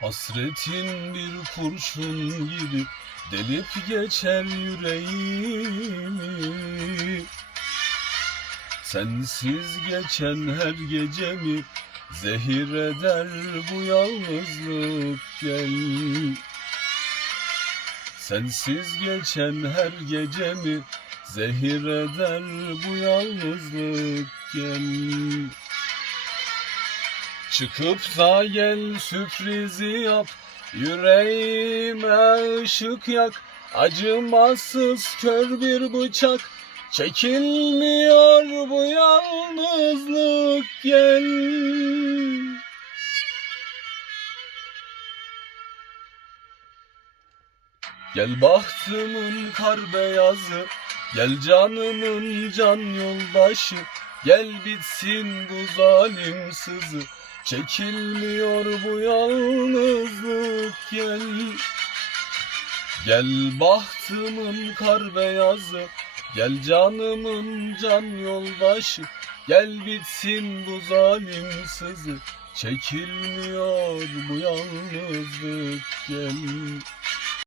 Hasretin bir kurşun gibi delip geçer yüreğimi. Sensiz geçen her gecemi zehir eder bu yalnızlık gel Sensiz geçen her gecemi zehir eder bu yalnızlık gel Çıkıp da gel sürprizi yap. Yüreğime ışık yak. Acımasız kör bir bıçak. Çekilmiyor bu yalnızlık gel. Gel bahtımın kar beyazı. Gel canımın can yoldaşı Gel bitsin bu zalim sızı. Çekilmiyor bu yalnızlık gel. Gel bahtımın kar beyazı. Gel canımın can yoldaşı. Gel bitsin bu zalim sızı. Çekilmiyor bu yalnızlık gel